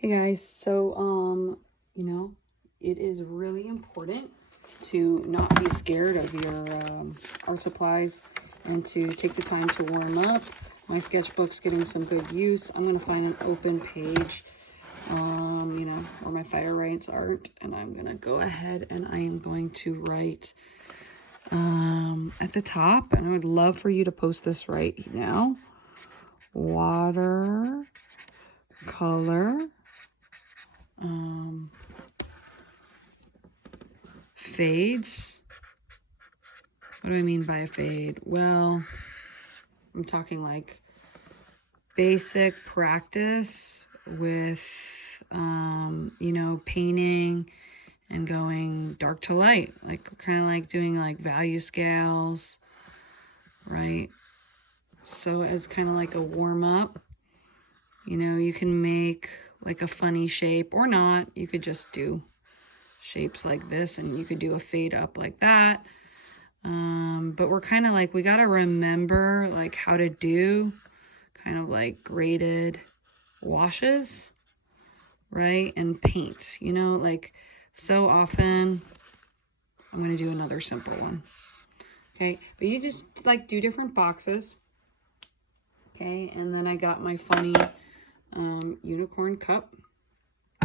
Hey guys, so it is really important to not be scared of your art supplies and to take the time to warm up. My sketchbook's getting some good use. I'm gonna find an open page, where my fire rights art, and I'm gonna go ahead and I am going to write at the top, and I would love for you to post this right now. Watercolor. Fades. What do I mean by a fade? Well, I'm talking like basic practice with, painting and going dark to light, like kind of like doing like value scales, right? So as kind of like a warm up, you can make like a funny shape or not. You could just do shapes like this and you could do a fade up like that. But we're kind of like, we got to remember like how to do kind of like graded washes, right? And paint, like so often. I'm going to do another simple one. Okay. But you just like do different boxes. Okay. And then I got my funny unicorn cup.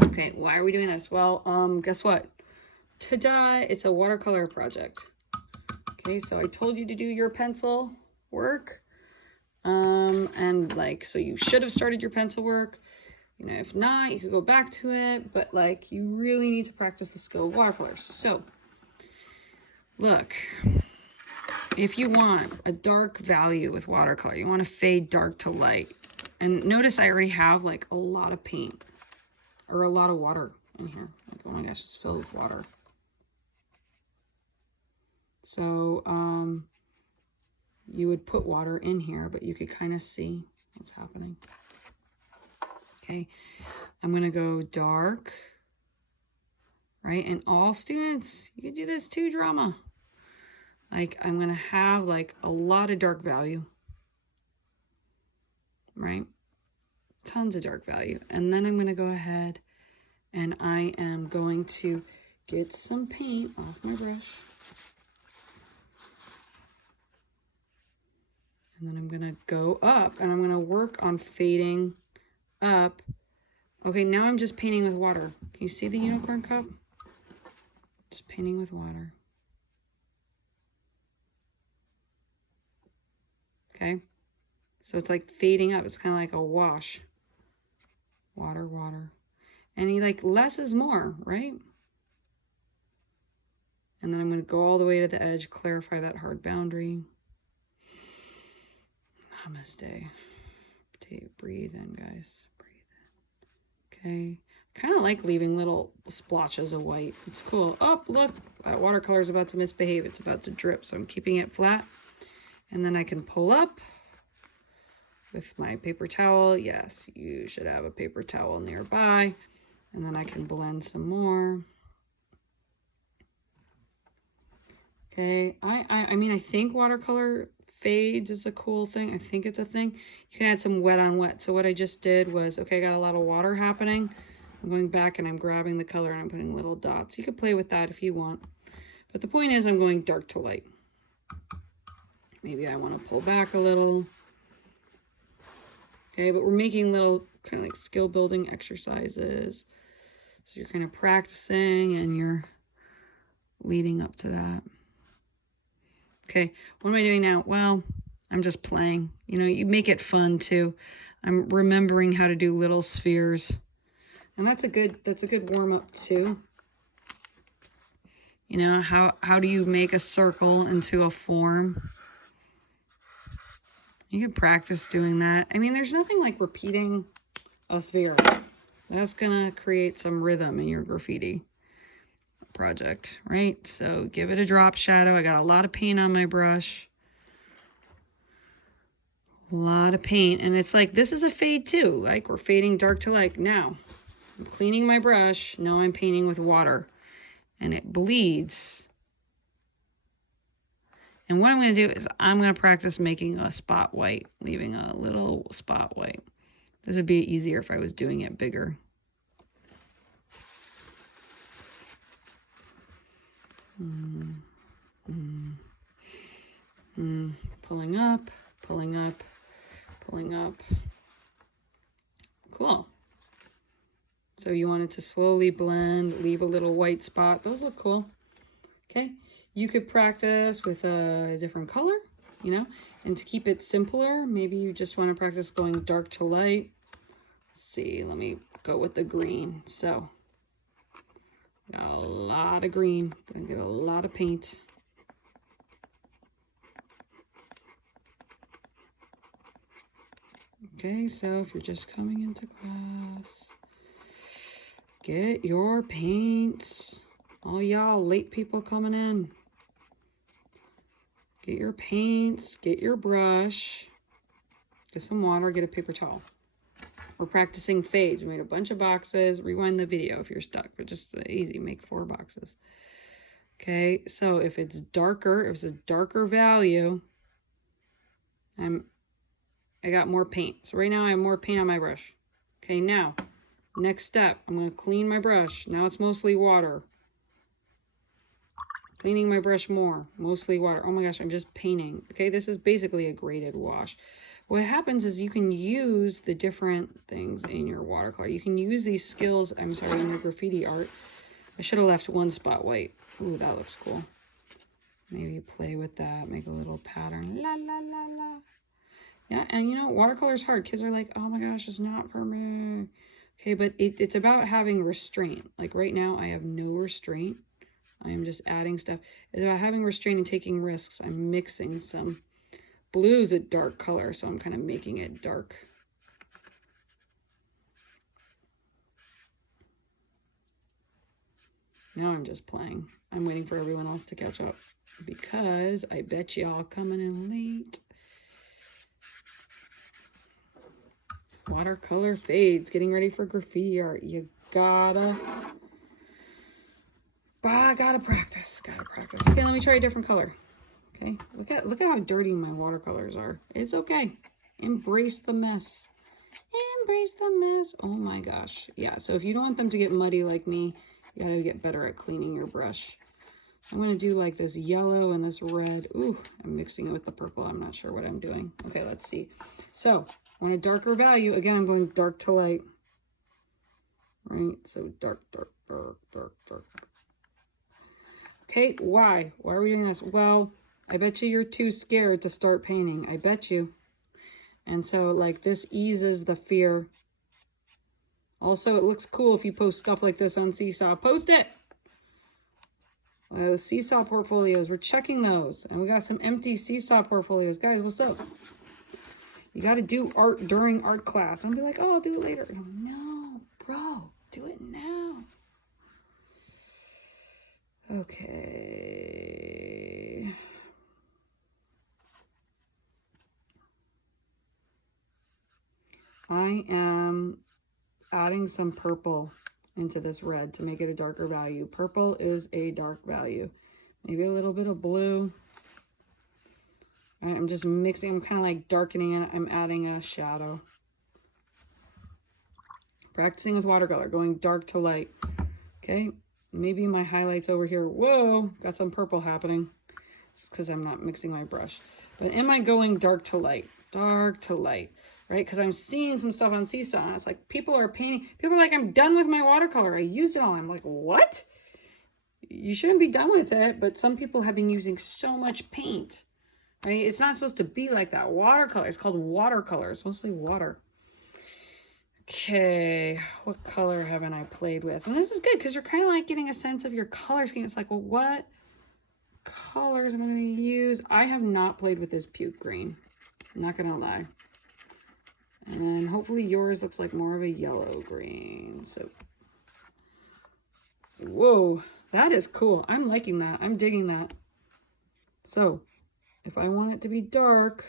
Okay. Why are we doing this? Well, guess what? Ta-da! It's a watercolor project. Okay, so I told you to do your pencil work. And like, so you should have started your pencil work. If not, you could go back to it, but like, you really need to practice the skill of watercolor. So, look, if you want a dark value with watercolor, you want to fade dark to light. And notice I already have like a lot of paint or a lot of water in here. Like, oh my gosh, it's filled with water. So, you would put water in here, but you could kind of see what's happening. Okay, I'm going to go dark, right? And all students, you can do this too, drama. Like, I'm going to have like a lot of dark value, right? Tons of dark value. And then I'm going to go ahead and I am going to get some paint off my brush. And then I'm going to go up and I'm going to work on fading up. Okay, now I'm just painting with water. Can you see the unicorn cup? Just painting with water. Okay, so it's like fading up. It's kind of like a wash. Water, water. And you like less is more, right? And then I'm going to go all the way to the edge, clarify that hard boundary. Namaste. Breathe in, guys. Breathe in. Okay. Kind of like leaving little splotches of white. It's cool. Oh, look, that watercolor is about to misbehave. It's about to drip, so I'm keeping it flat. And then I can pull up with my paper towel. Yes, you should have a paper towel nearby. And then I can blend some more. Okay, I think watercolor fades is a cool thing. I think it's a thing. You can add some wet on wet. So what I just did was, okay, I got a lot of water happening. I'm going back and I'm grabbing the color and I'm putting little dots. You could play with that if you want. But the point is I'm going dark to light. Maybe I want to pull back a little. Okay, but we're making little kind of like skill building exercises. So you're kind of practicing and you're leading up to that. Okay, what am I doing now? Well, I'm just playing. You make it fun too. I'm remembering how to do little spheres. And that's a good warm up too. How do you make a circle into a form? You can practice doing that. I mean, there's nothing like repeating a sphere. That's gonna create some rhythm in your graffiti project, right? So give it a drop shadow. I got a lot of paint on my brush. A lot of paint. And it's like, this is a fade too. Like, we're fading dark to light. Now, I'm cleaning my brush. Now I'm painting with water. And it bleeds. And what I'm going to do is I'm going to practice making a spot white, leaving a little spot white. This would be easier if I was doing it bigger. Pulling up, pulling up, pulling up. Cool. So you want it to slowly blend, leave a little white spot. Those look cool. Okay. You could practice with a different color, you know, and to keep it simpler, maybe you just want to practice going dark to light. Let's see, let me go with the green. So, got a lot of green, gonna get a lot of paint. Okay, so if you're just coming into class, get your paints. All y'all late people coming in. Get your paints, get your brush, get some water, get a paper towel. We're practicing fades. We made a bunch of boxes. Rewind the video if you're stuck, but just easy, make 4 boxes. Okay, so if it's darker, if it's a darker value, I got more paint. So right now I have more paint on my brush. Okay, now, next step, I'm gonna clean my brush. Now it's mostly water. Cleaning my brush more, mostly water. Oh my gosh, I'm just painting. Okay, this is basically a graded wash. What happens is you can use the different things in your watercolor. You can use these skills, I'm sorry, in your graffiti art. I should have left one spot white. Ooh, that looks cool. Maybe play with that, make a little pattern. La, la, la, la. Yeah, and you know, watercolor is hard. Kids are like, oh my gosh, it's not for me. Okay, but it's about having restraint. Like right now, I have no restraint. I am just adding stuff. It's about having restraint and taking risks. I'm mixing some. Blue is a dark color, so I'm kind of making it dark. Now I'm just playing. I'm waiting for everyone else to catch up because I bet y'all coming in late. Watercolor fades, getting ready for graffiti art. You gotta practice, gotta practice. Okay, let me try a different color. Okay, look at how dirty my watercolors are. It's okay. Embrace the mess. Embrace the mess. Oh my gosh. Yeah, so if you don't want them to get muddy like me, you gotta get better at cleaning your brush. I'm gonna do like this yellow and this red. Ooh, I'm mixing it with the purple. I'm not sure what I'm doing. Okay, let's see. So, I want a darker value. Again, I'm going dark to light. Right, so dark, dark, dark, dark, dark. Okay, why? Why are we doing this? Well, I bet you're too scared to start painting. I bet you. And so, like, this eases the fear. Also, it looks cool if you post stuff like this on Seesaw. Post it! Seesaw portfolios. We're checking those. And we got some empty Seesaw portfolios. Guys, what's up? You got to do art during art class. Don't be like, oh, I'll do it later. No, bro. Do it now. Okay. I am adding some purple into this red to make it a darker value. Purple is a dark value. Maybe a little bit of blue. All right, I'm just mixing. I'm kind of like darkening it. I'm adding a shadow. Practicing with watercolor, going dark to light. Okay, maybe my highlights over here. Whoa, got some purple happening. It's because I'm not mixing my brush. But am I going dark to light? Dark to light, right? Because I'm seeing some stuff on Seesaw, and it's like people are painting. People are like, I'm done with my watercolor. I used it all. I'm like, what? You shouldn't be done with it, but some people have been using so much paint, right? It's not supposed to be like that. Watercolor, it's called watercolor. It's mostly water. Okay, what color haven't I played with? And this is good because you're kind of like getting a sense of your color scheme. It's like, well, what colors am I going to use? I have not played with this puke green. I'm not going to lie. And then hopefully yours looks like more of a yellow green. So, whoa, that is cool. I'm liking that. I'm digging that. So, if I want it to be dark,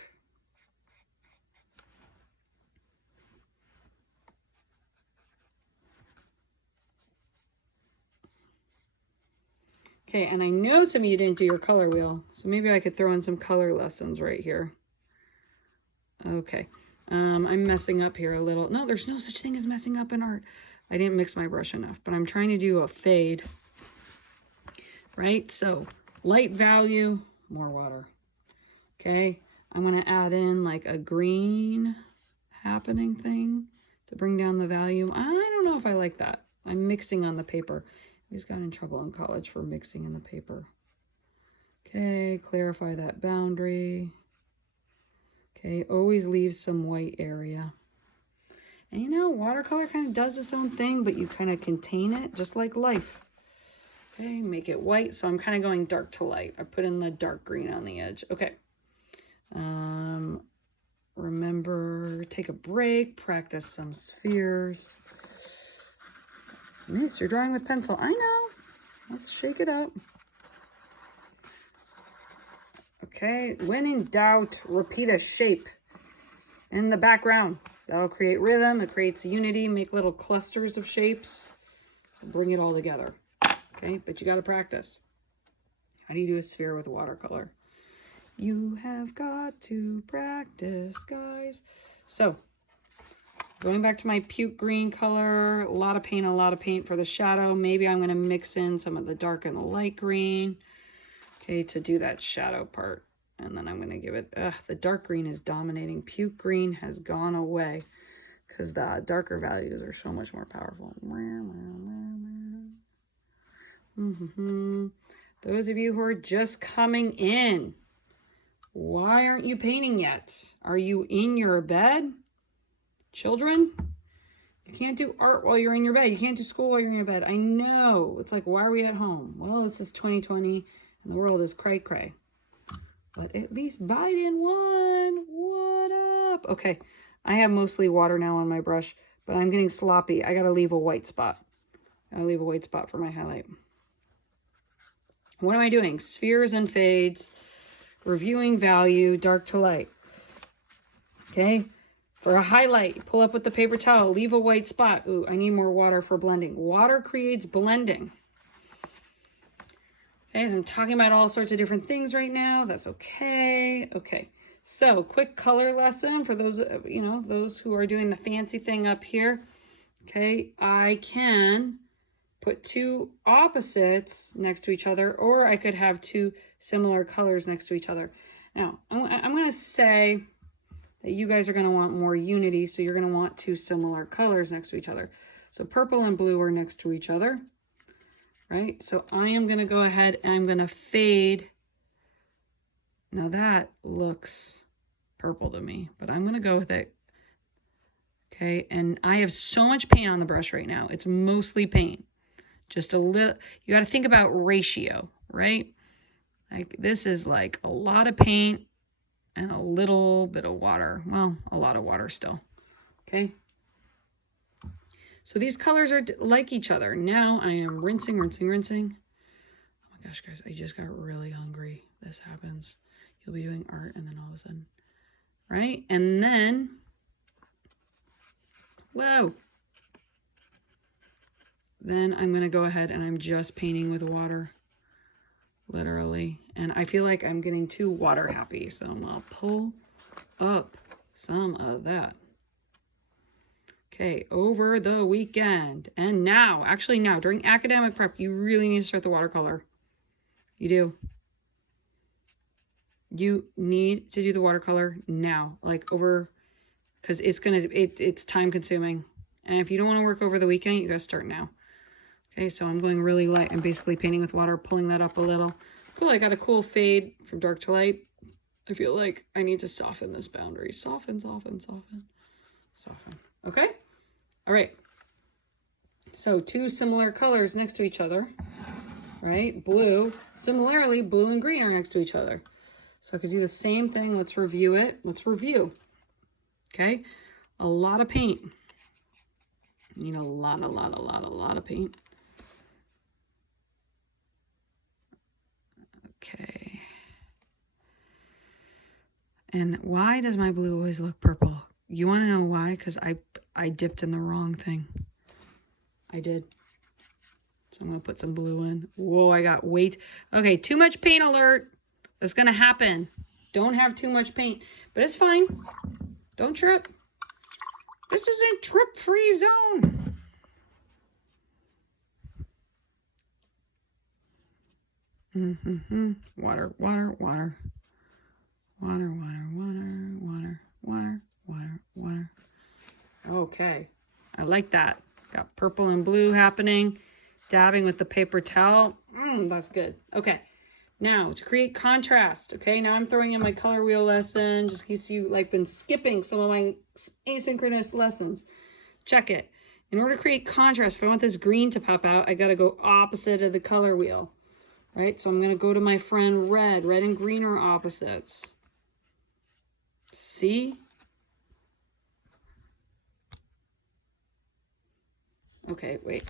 okay, and I know some of you didn't do your color wheel, so maybe I could throw in some color lessons right here. Okay, I'm messing up here a little. No, there's no such thing as messing up in art. I didn't mix my brush enough, but I'm trying to do a fade. right? So light value, more water. Okay, I'm going to add in like a green happening thing to bring down the value. I don't know if I like that. I'm mixing on the paper. I just got in trouble in college for mixing in the paper. Okay, clarify that boundary. Okay, always leave some white area. And you know, watercolor kind of does its own thing, but you kind of contain it just like life. Okay, make it white. So I'm kind of going dark to light. I put in the dark green on the edge. Okay. Remember, take a break, practice some spheres. Nice, you're drawing with pencil. I know. Let's shake it up. Okay, when in doubt, repeat a shape in the background. That'll create rhythm. It creates unity. Make little clusters of shapes. Bring it all together. Okay, but you got to practice. How do you do a sphere with watercolor? You have got to practice, guys. So, going back to my puke green color, a lot of paint for the shadow. Maybe I'm going to mix in some of the dark and the light green, okay, to do that shadow part. And then I'm going to give it, the dark green is dominating. Puke green has gone away because the darker values are so much more powerful. Those of you who are just coming in, why aren't you painting yet? Are you in your bed? Children, you can't do art while you're in your bed. You can't do school while you're in your bed. I know. It's like, why are we at home? Well, this is 2020 and the world is cray-cray. But at least Biden won. What up? Okay, I have mostly water now on my brush, but I'm getting sloppy. I got to leave a white spot. I'll leave a white spot for my highlight. What am I doing? Spheres and fades. Reviewing value, dark to light. Okay, for a highlight, pull up with the paper towel, leave a white spot. Ooh, I need more water for blending. Water creates blending. Okay, so I'm talking about all sorts of different things right now. That's okay. Okay, so quick color lesson for those, those who are doing the fancy thing up here. Okay, I can put two opposites next to each other, or I could have two similar colors next to each other. Now, I'm going to say that you guys are going to want more unity, so you're going to want two similar colors next to each other. So purple and blue are next to each other, right? So I am going to go ahead and I'm going to fade. Now that looks purple to me, but I'm going to go with it. Okay, and I have so much paint on the brush right now. It's mostly paint. Just a little, you got to think about ratio, right? Like this is like a lot of paint and a little bit of water. Well, a lot of water still. Okay. So these colors are like each other. Now I am rinsing. Oh my gosh, guys, I just got really hungry. This happens. You'll be doing art and then all of a sudden, right? And then, whoa. Then I'm going to go ahead and I'm just painting with water, literally. And I feel like I'm getting too water happy. So I'm going to pull up some of that. Okay, over the weekend. And now, actually now, during academic prep, you really need to start the watercolor. You do. You need to do the watercolor now, like over, because it's time consuming. And if you don't want to work over the weekend, you got to start now. Okay, so I'm going really light. I'm basically painting with water, pulling that up a little. Cool, I got a cool fade from dark to light. I feel like I need to soften this boundary. Soften. Okay? All right. So two similar colors next to each other, right? Blue. Similarly, blue and green are next to each other. So I could do the same thing. Let's review it. Let's review. Okay? A lot of paint. You need a lot of paint. Okay. And why does my blue always look purple? You want to know why? Because I dipped in the wrong thing. I did. So I'm going to put some blue in. Whoa, I got weight. Okay, too much paint alert. That's going to happen. Don't have too much paint. But it's fine. Don't trip. This is a trip-free zone. Water, water, water. Water, water, water, water, water, water, water. Okay, I like that. Got purple and blue happening. Dabbing with the paper towel. That's good. Okay, now to create contrast. Okay, now I'm throwing in my color wheel lesson, just in case you like been skipping some of my asynchronous lessons. Check it. In order to create contrast, if I want this green to pop out, I gotta go opposite of the color wheel. Right, so I'm gonna go to my friend red. Red and green are opposites. See? Okay, wait.